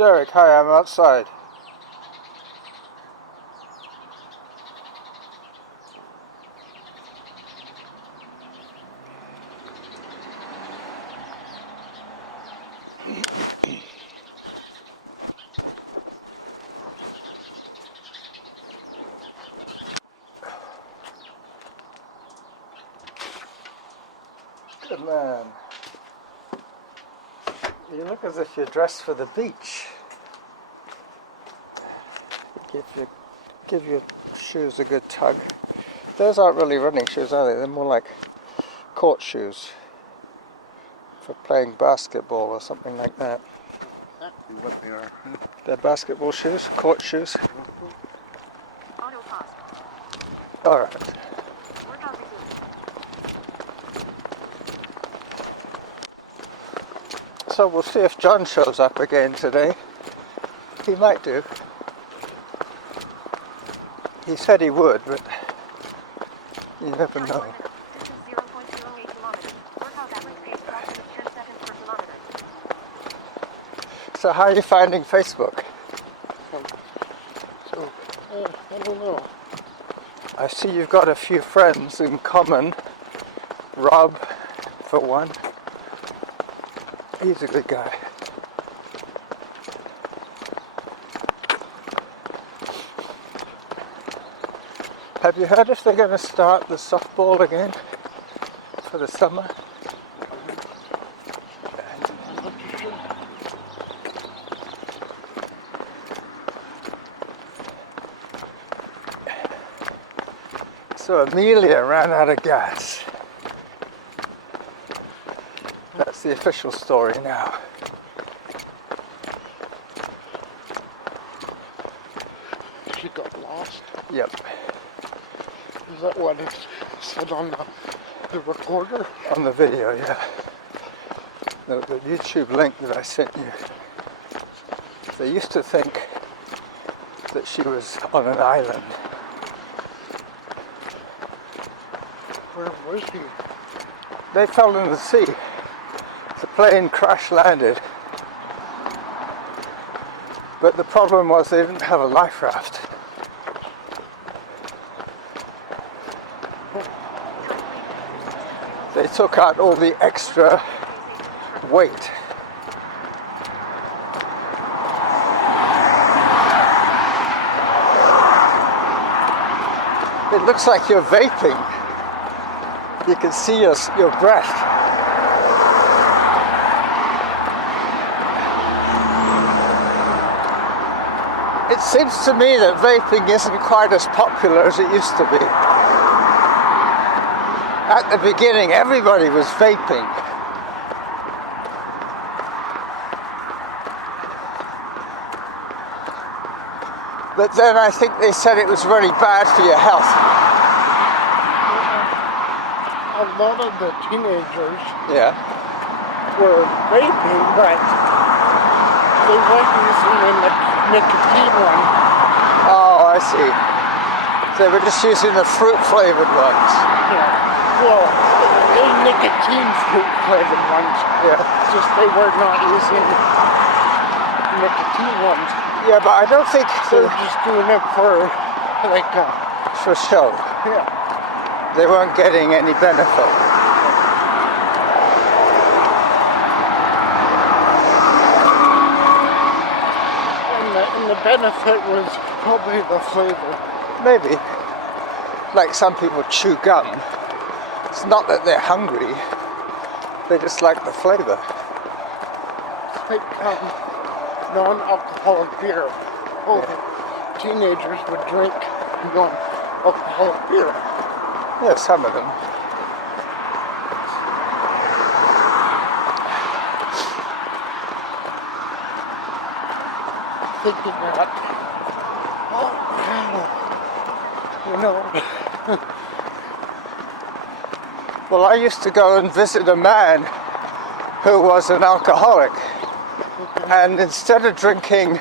Derek, hi, I'm outside. Good man. You look as if you're dressed for the beach. Give your shoes a good tug. Those aren't really running shoes, are they? They're more like court shoes for playing basketball or something like that. Exactly what they are. They're basketball shoes, court shoes. All right. So we'll see if John shows up again today. He might do. He said he would, but you never know. So how are you finding Facebook? I don't know. I see you've got a few friends in common. Rob, for one. He's a good guy. Have you heard if they're going to start the softball again for the summer? So Amelia ran out of gas. That's the official story now. She got lost. Yep. Is that what it said on the recorder? On the video, yeah. The YouTube link that I sent you. They used to think that she was on an island. Where was she? They fell in the sea. The plane crash landed. But the problem was they didn't have a life raft. They took out all the extra weight. It looks like you're vaping. You can see your breath. It seems to me that vaping isn't quite as popular as it used to be. At the beginning, everybody was vaping. But then I think they said it was really bad for your health. A lot of the teenagers were vaping, but they weren't using the nicotine one. Oh, I see. They were just using the fruit-flavored ones. Yeah. Well, the nicotine fruit-flavored ones. Yeah. Just they were not using nicotine ones. Yeah, but I don't think they were just doing it for, like, for show. Yeah. They weren't getting any benefit. And the benefit was probably the flavor. Maybe. Like some people chew gum. It's not that they're hungry. They just like the flavor. It's like non-alcoholic beer. Teenagers would drink non-alcoholic beer. Yeah, some of them. Thinking that, you know. Well, I used to go and visit a man who was an alcoholic, and instead of drinking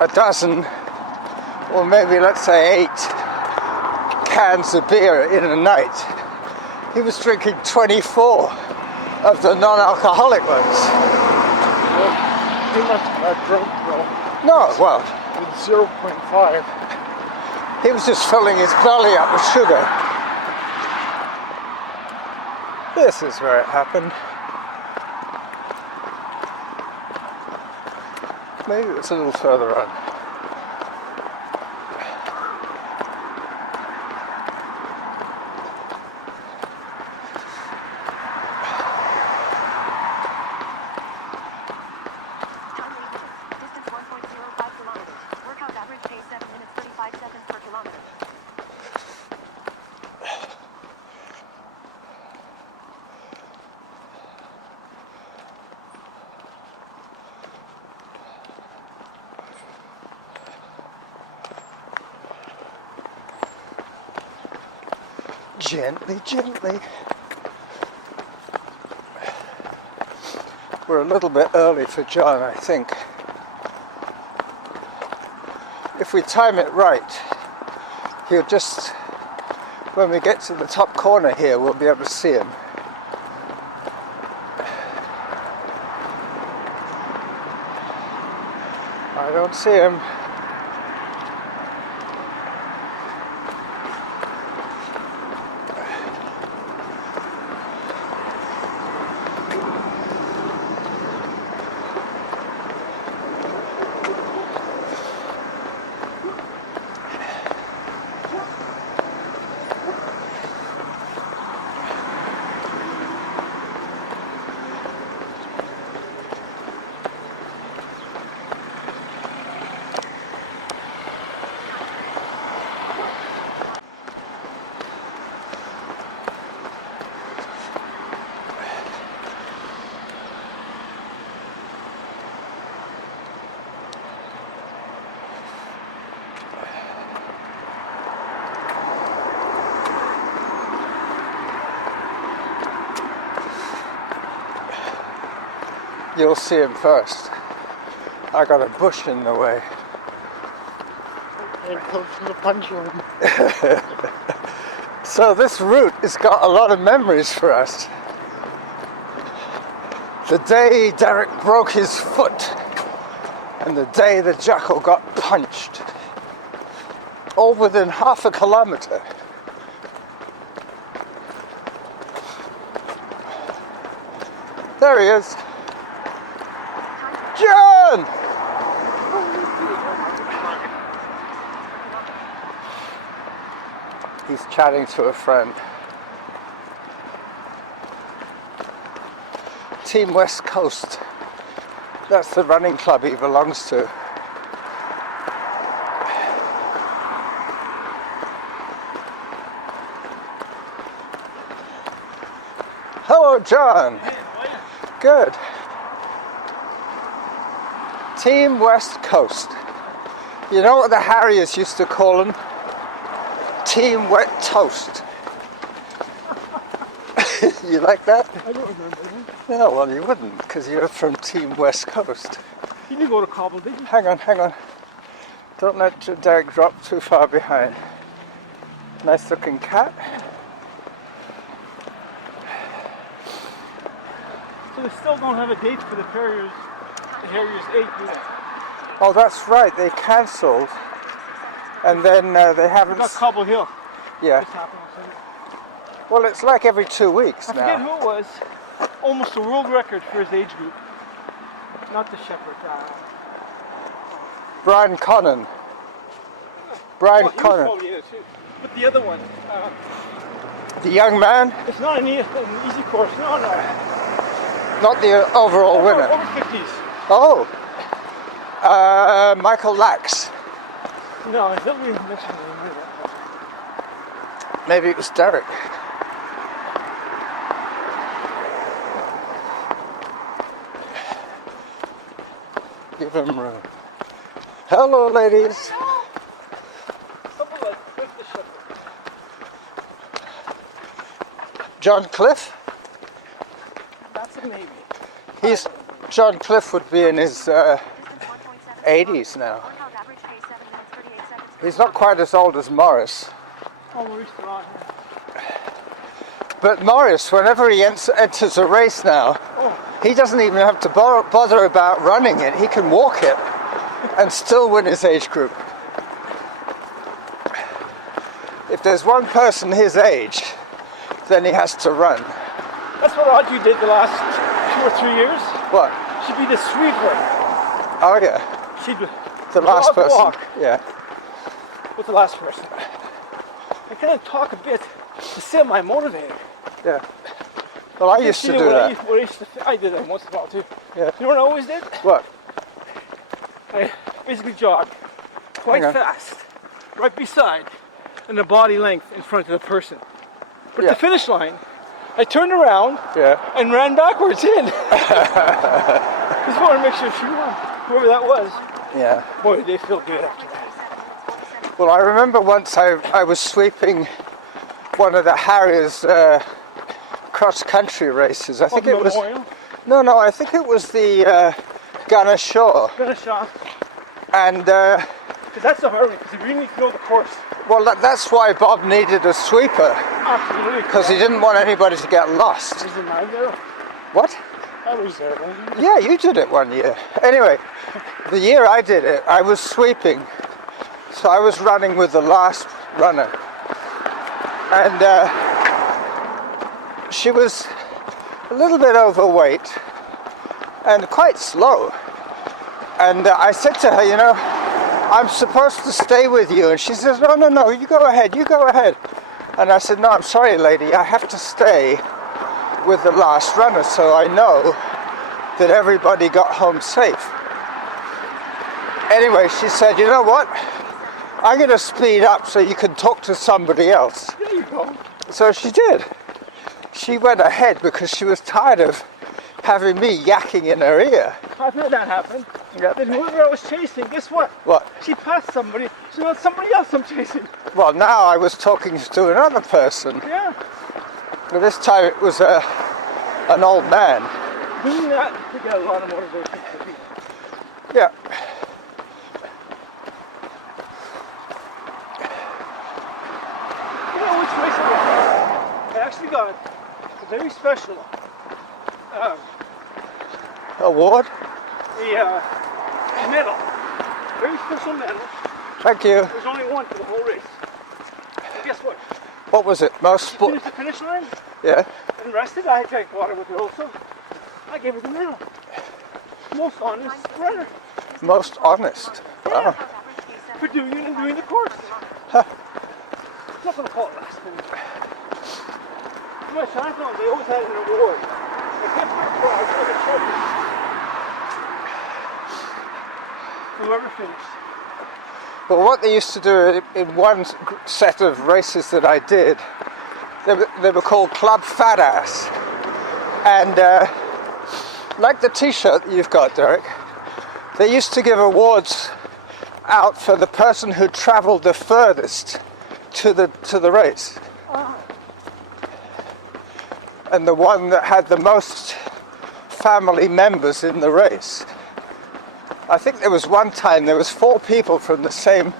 a dozen, or maybe let's say 8 cans of beer in a night, he was drinking 24 of the non-alcoholic ones. He must have got drunk though. No, well, With 0.5. he was just filling his belly up with sugar. This is where it happened. Maybe it's a little further on. Distance 1.05 kilometers. Workout average pace 7 minutes 35 seconds per kilometer. Gently, gently. We're a little bit early for John, I think. If we time it right, he'll just, when we get to the top corner here, we'll be able to see him. I don't see him. You'll see him first. I got a bush in the way. And close to the punchline. So this route has got a lot of memories for us. The day Derek broke his foot and the day the jackal got punched. All within half a kilometre. There he is. John! He's chatting to a friend. Team West Coast. That's the running club he belongs to. Hello, John. Good. Team West Coast. You know what the Harriers used to call them? Team Wet Toast. You like that? I don't remember that. No, well you wouldn't, because you're from Team West Coast. You didn't go to Cobble, did you? Hang on, hang on. Don't let your Derek drop too far behind. Nice looking cat. So they still don't have a date for the Harriers 8, do they? Oh, that's right, they cancelled. And then they haven't... Not Cobble Hill. Yeah. This happened on Sunday. Well, it's like every 2 weeks I forget now. who it was. Almost a world record for his age group. Not the shepherd. Brian Connon. Brian He was Connon. probably in it too. But the other one, The young man, it's not an easy course. No. not the overall winner. Over 50s. Oh, Michael Lax. No, I don't really mention the name. Maybe it was Derek. Give him room. Hello, ladies. Something like Cliff the Shepherd. John Cliff. That's a maybe. John Cliff would be in his 80s now. Workout average pace 7 minutes 38 seconds per He's not quite as old as Morris. Oh, we're still on here. But Morris, whenever he enters a race now, He doesn't even have to bother about running it. He can walk it and still win his age group. If there's one person his age, then he has to run. That's what Audrey did the last 2 or 3 years. What? She'd be the sweet one. Oh yeah, She'd the last walk, person. walk Yeah. with the last person. I kind of talk a bit to set my motivator. Yeah. Well, I used to do that. I did that once in a while too. Yeah. You know what I always did? What? I basically jogged quite Hang on. fast, right beside, and the body length in front of the person. But Yeah. at the finish line, I turned around Yeah. and ran backwards in. Just wanted to make sure she won, whoever that was. Yeah. Boy, did they feel good after that. Well, I remember once I was sweeping one of the Harriers cross-country races. I think it was. Memorial, No, I think it was the Gunner Shore. got a shot. And Because that's the hard one, because you really need to know the course. well, that's why Bob needed a sweeper, Absolutely. because he didn't want anybody to get lost. Was in mine there? What? I was there. Wasn't Yeah, you did it one year. Anyway, the year I did it, I was sweeping, so I was running with the last runner, and she was a little bit overweight and quite slow. And I said to her, you know, I'm supposed to stay with you. And she says, no, you go ahead. And I said, no, I'm sorry, lady, I have to stay with the last runner so I know that everybody got home safe. Anyway, she said, you know what? I'm going to speed up so you can talk to somebody else. there you go. So she did. She went ahead because she was tired of having me yakking in her ear. I've heard that happen. Yep. Then whoever I was chasing, guess what? What? She passed somebody. She knows somebody else I'm chasing. Well, now I was talking to another person. Yeah. But this time it was an old man. Doing that to get a lot of motivation for people. Yeah. You know which race I was? I actually got a very special Award? a medal. Very special medal. Thank you. There's only one for the whole race. And guess what? What was it? Most sport? Finished the finish line Yeah. and rested. I drank water with her also. I gave her the medal. Most honest runner. Most honest. Wow. For doing it and doing the course. Huh. I'm not going to call it last minute. My triathlons, they always had an award. I kept my prize like a trophy. Whoever finished. Well, what they used to do in one set of races that I did, they were called Club Fat Ass. And like the t-shirt that you've got, Derek, they used to give awards out for the person who traveled the furthest to the race. And the one that had the most family members in the race. I think there was one time there was 4 people from the same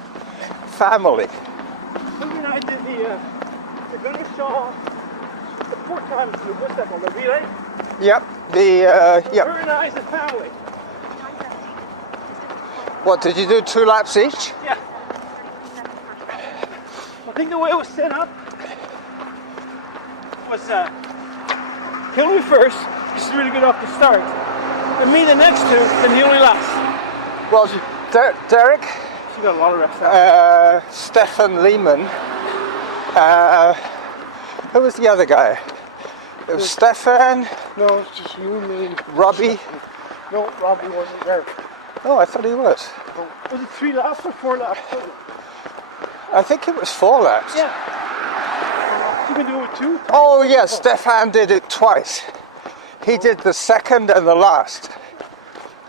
family. I mean, I did the Gunner Shaw, the 4 times, what's that called, the relay? Yep. Yep. Organize the family. What did you do? 2 laps each? Yeah. I think the way it was set up was Hillary first, she's really good off the start. And me the next 2, then Hillary last. Well, Derek, She got a lot of reps out. Stefan Lehman, who was the other guy? It was Stefan, No, it's just you, me. Robbie. No, Robbie wasn't there. Oh, I thought he was. Was it 3 laps or 4 laps? I think it was 4 laps. Yeah. You can do it with 2. Oh, yeah, Stefan did it twice. He did the second and the last.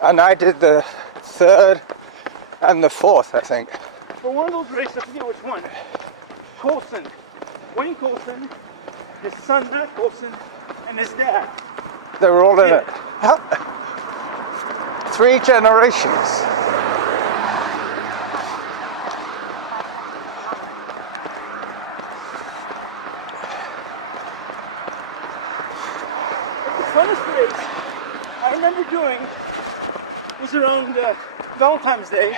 And I did the 3rd and the 4th, I think. For one of those races, I forget which one. Colson, Wayne Colson, his son Matt Colson, and his dad. They were all in it. Huh? 3 generations. The funnest race was around Valentine's Day,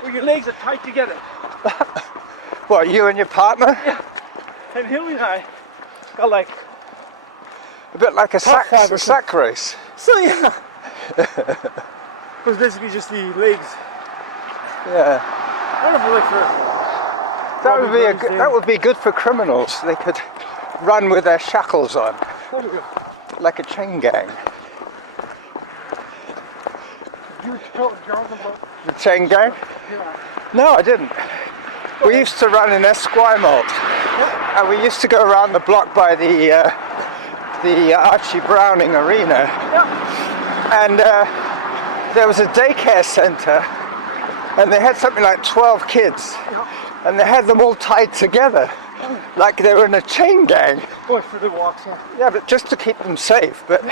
where your legs are tight together. What, you and your partner? Yeah. And Hilly and I got like, A bit like a Top five or sack race. so yeah. It was basically just the legs. Yeah. I don't know if That would be good for criminals. They could run with their shackles on, like a chain gang. You told Jonathan about The chain gang? No, I didn't. We used to run in Esquimalt, and we used to go around the block by the Archie Browning Arena, and there was a daycare centre, and they had something like 12 kids, and they had them all tied together, like they were in a chain gang. going for the walks. Yeah, but just to keep them safe, but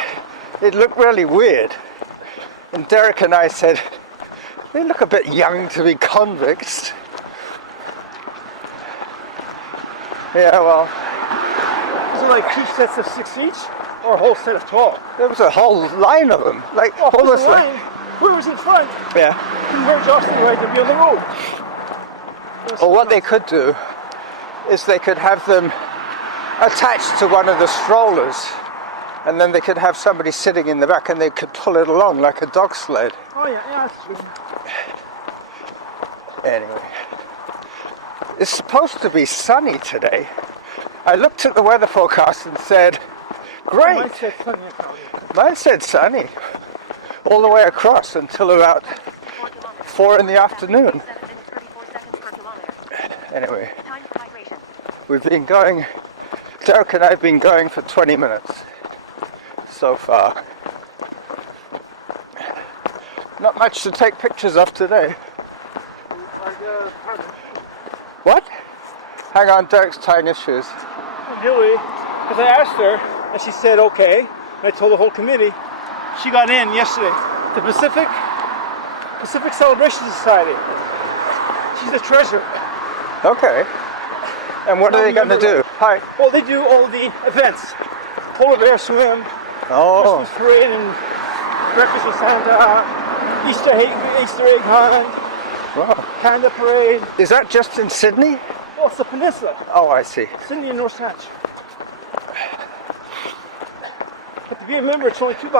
it looked really weird. And Derek and I said, they look a bit young to be convicts. Yeah, well, Was it like 2 sets of 6 each, or a whole set of 12? there was a whole line of them, like Oh, almost the like, line. Where was in front? yeah. Converge off the right to be on the road. Or what they could do is they could have them attached to one of the strollers, and then they could have somebody sitting in the back and they could pull it along like a dog sled. Oh yeah, that's true. Anyway, it's supposed to be sunny today. I looked at the weather forecast and said, great. Mine said sunny, I found it. Mine said sunny all the way across until about 4 in the afternoon. 7 minutes 34 seconds per kilometer. Anyway, Time for hydration. we've been going, Derek and I have been going for 20 minutes so far. Not much to take pictures of today. What? Hang on, Derek's tying his shoes. And Hilary, because I asked her, and she said okay, and I told the whole committee, she got in yesterday. The Pacific Celebration Society. She's the treasurer. Okay. And what are they going to do? Hi. Well, they do all the events. Polar bear swim, Oh, Christmas parade, and breakfast with Santa, Easter egg hunt, wow. Canada parade. Is that just in Sydney? Oh, it's the peninsula. Oh, I see. Sydney and North Saach. But to be a member, it's only $2.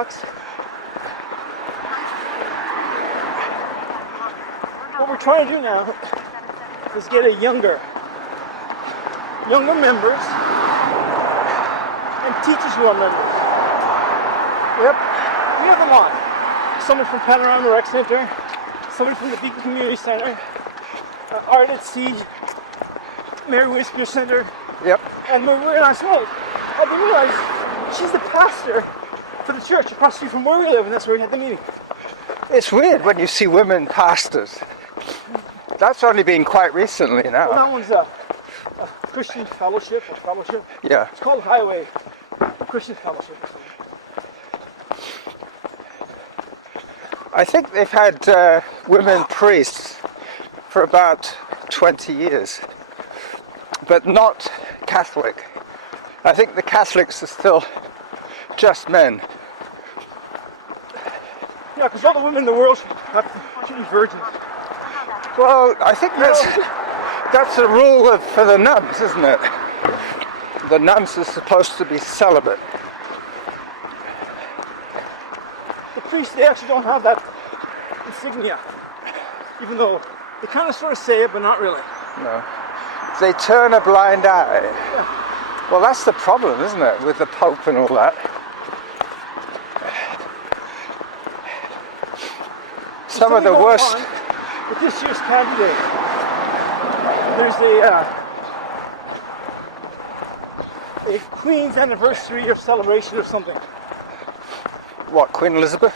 What we're trying to do now is get a younger members and teachers who are members. Yep, we have a lot. Someone from Panorama Rec Center, somebody from the Beacon Community Center, Art at Sea, Mary Whisker Center, Yep. and Maria and I smoked. I didn't realize she's the pastor for the church across the street from where we live, and that's where we had the meeting. It's weird when you see women pastors. That's only been quite recently Well, now. that one's a Christian fellowship or fellowship. Yeah. It's called Highway Christian Fellowship or something. I think they've had women priests for about 20 years, but not Catholic. I think the Catholics are still just men. Yeah, because all the women in the world should be virgins. Well, I think that's a rule for the nuns, isn't it? The nuns are supposed to be celibate. The priests, they actually don't have that insignia, even though they kind of sort of say it, but not really. No. They turn a blind eye. Well, that's the problem, isn't it, with the Pope and all that. Some of the Something going worst. on with this year's candidate. There's a Queen's anniversary or celebration or something. What, Queen Elizabeth?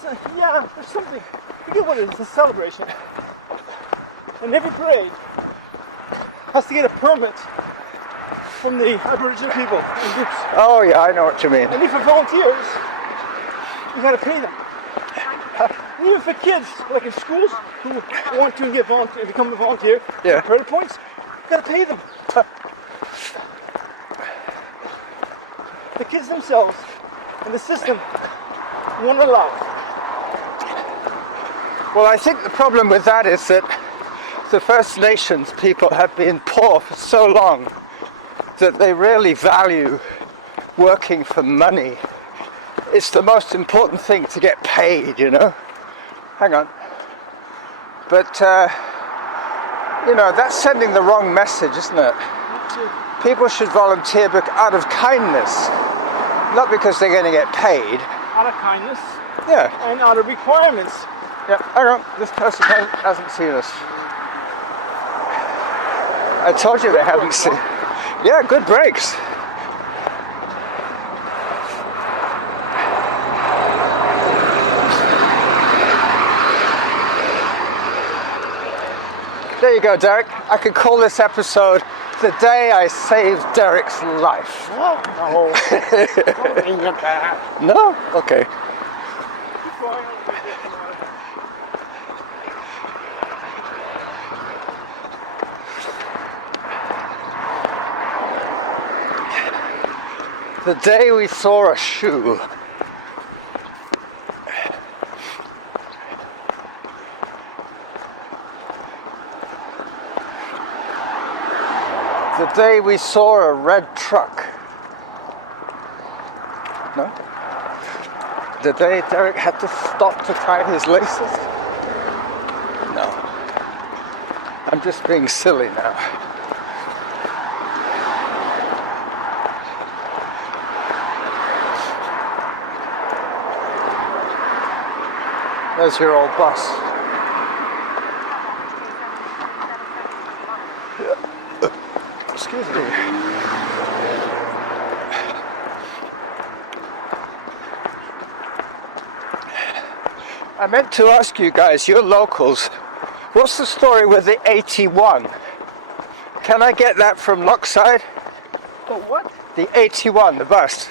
So, yeah, there's something. I forget what it is, a celebration. And every parade has to get a permit from the Aboriginal people in groups. Oh yeah, I know what you mean. And if you're volunteers, you gotta pay them. And even for kids, like in schools, who want to become a volunteer, Yeah. credit points, you gotta pay them. The kids themselves and the system won't allow it. Well, I think the problem with that is that the First Nations people have been poor for so long that they really value working for money. It's the most important thing to get paid, you know. Hang on. But, that's sending the wrong message, isn't it? People should volunteer out of kindness, not because they're going to get paid. Out of kindness. Yeah. And out of requirements. Yeah, hang on. This person hasn't seen us. I told you they haven't seen. Yeah, good brakes. There you go, Derek. I could call this episode The Day I Saved Derek's Life. Oh, no. Don't think of that. No? Okay. The day we saw a shoe. The day we saw a red truck. No? The day Derek had to stop to tie his laces. No. I'm just being silly now. There's your old bus. Excuse me. I meant to ask you guys, you're locals, what's the story with the 81? Can I get that from Lockside? The what? The 81, the bus.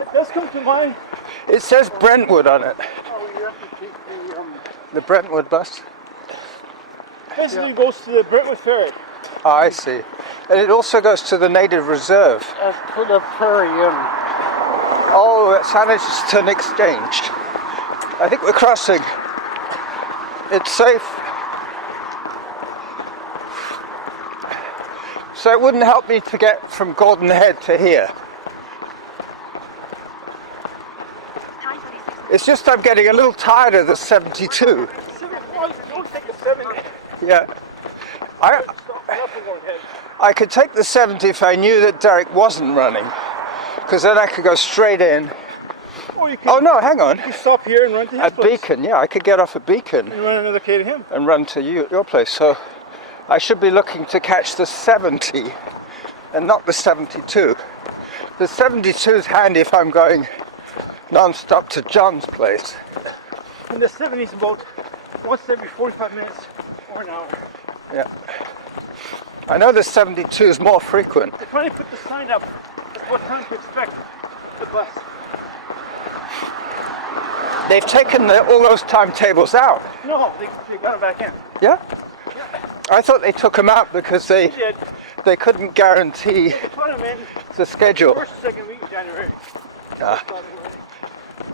It does come to mind. It says Brentwood on it. Oh, you have to take The Brentwood bus. Basically goes to the Brentwood Ferry. Oh, I see. And it also goes to the Native Reserve. Let's put a ferry in. Oh, it's Anniston Exchange. I think we're crossing. It's safe. So it wouldn't help me to get from Gordon Head to here. It's just I'm getting a little tired of the 72. Don't take a 70. Yeah. I could take the 70 if I knew that Derek wasn't running, because then I could go straight in. Or you can, Oh no, hang on. you can stop here and run to his At place. Beacon, yeah, I could get off at Beacon And run another K to him. and run to your place. So I should be looking to catch the 70 and not the 72. The 72 is handy if I'm going non-stop to John's place. And the 70 is about once every 45 minutes or an hour. Yeah. I know the 72 is more frequent. They finally put the sign up at what time to expect the bus. They've taken all those timetables out. No, they got it back in. Yeah? I thought they took them out because They did. they couldn't guarantee They put them in the schedule. first, second week in January. Ah.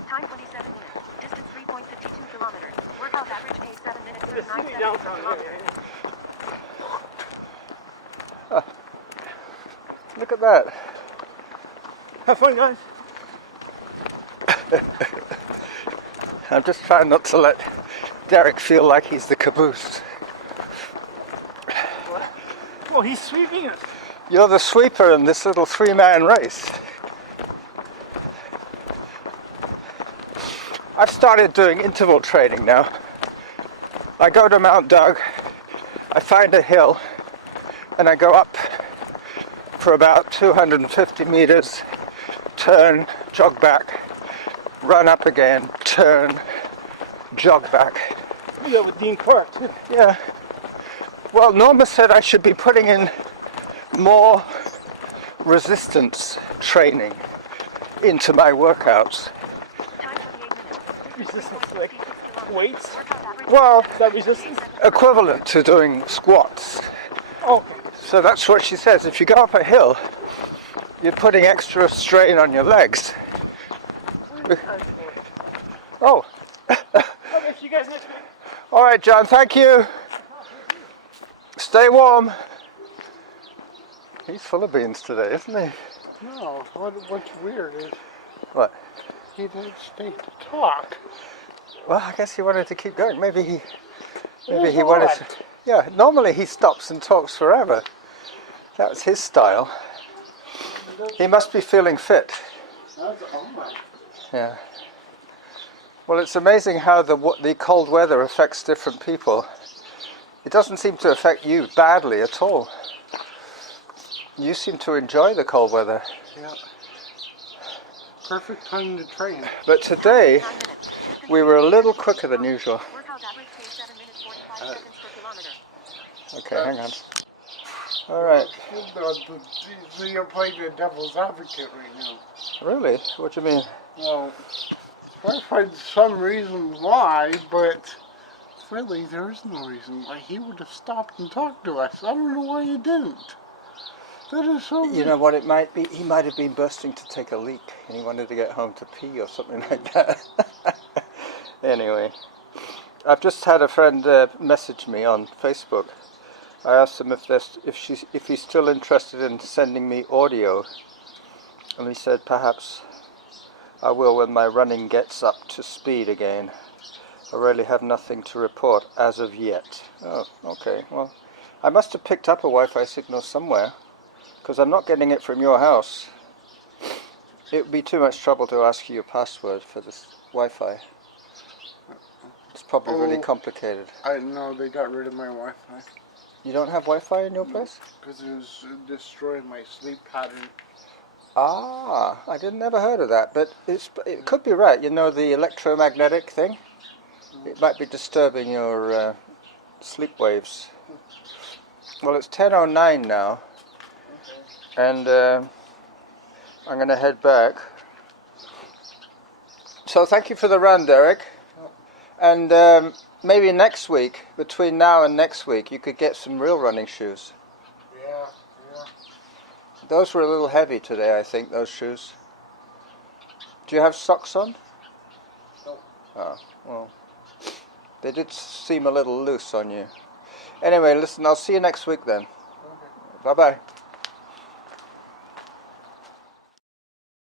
Time 27 minutes. Distance 3.52 kilometers. Workout average pace 7 minutes The 39 city seconds downtown per kilometer. area. Look at that. Have fun, guys. I'm just trying not to let Derek feel like he's the caboose. Oh, he's sweeping us. You're the sweeper in this little three-man race. I've started doing interval training now. I go to Mount Doug, I find a hill, and I go up for about 250 meters, turn, jog back, run up again, turn, jog back. Do that with Dean Clark, too. Yeah. Well, Norma said I should be putting in more resistance training into my workouts. Time 28 minutes. Resistance, like weights. Workout average Well, Is that resistance? equivalent to doing squats. Oh, So that's what she says. If you go up a hill, you're putting extra strain on your legs. Oh, Okay, see you guys next week. All right, John, thank you. Stay warm. He's full of beans today, isn't he? No, what's weird is What? he didn't stay to talk. Well, I guess he wanted to keep going. Maybe he It was wanted odd. to. Yeah, normally he stops and talks forever. That was his style. He must be feeling fit. That's, oh my. Yeah. Well, it's amazing how the cold weather affects different people. It doesn't seem to affect you badly at all. You seem to enjoy the cold weather. Yeah. Perfect time to train. But today, 9 minutes. we were a little quicker than usual. Workout average pace 7 minutes 45 seconds per kilometer. Okay, hang on. All right. So you're playing the devil's advocate right now. Really? What do you mean? Well, I find some reason why, but really there is no reason why he would have stopped and talked to us. I don't know why he didn't. That is so. You know what it might be? He might have been bursting to take a leak and he wanted to get home to pee or something like that. Anyway, I've just had a friend message me on Facebook. I asked him if he's still interested in sending me audio, and he said perhaps I will when my running gets up to speed again. I really have nothing to report as of yet. Oh, okay. Well, I must have picked up a Wi-Fi signal somewhere, because I'm not getting it from your house. It would be too much trouble to ask you your password for this Wi-Fi. It's probably really complicated. I know they got rid of my Wi-Fi You don't have Wi-Fi in your place? because it was destroying my sleep pattern. Ah, I didn't never heard of that, but it could be right. You know, the electromagnetic thing? It might be disturbing your sleep waves. Well, it's 10:09 now, and I'm going to head back. So thank you for the run, Derek. And maybe next week, between now and next week, you could get some real running shoes. Yeah, yeah. Those were a little heavy today, I think, those shoes. Do you have socks on? No. Oh, well, they did seem a little loose on you. Anyway, listen, I'll see you next week then. Okay. Bye-bye.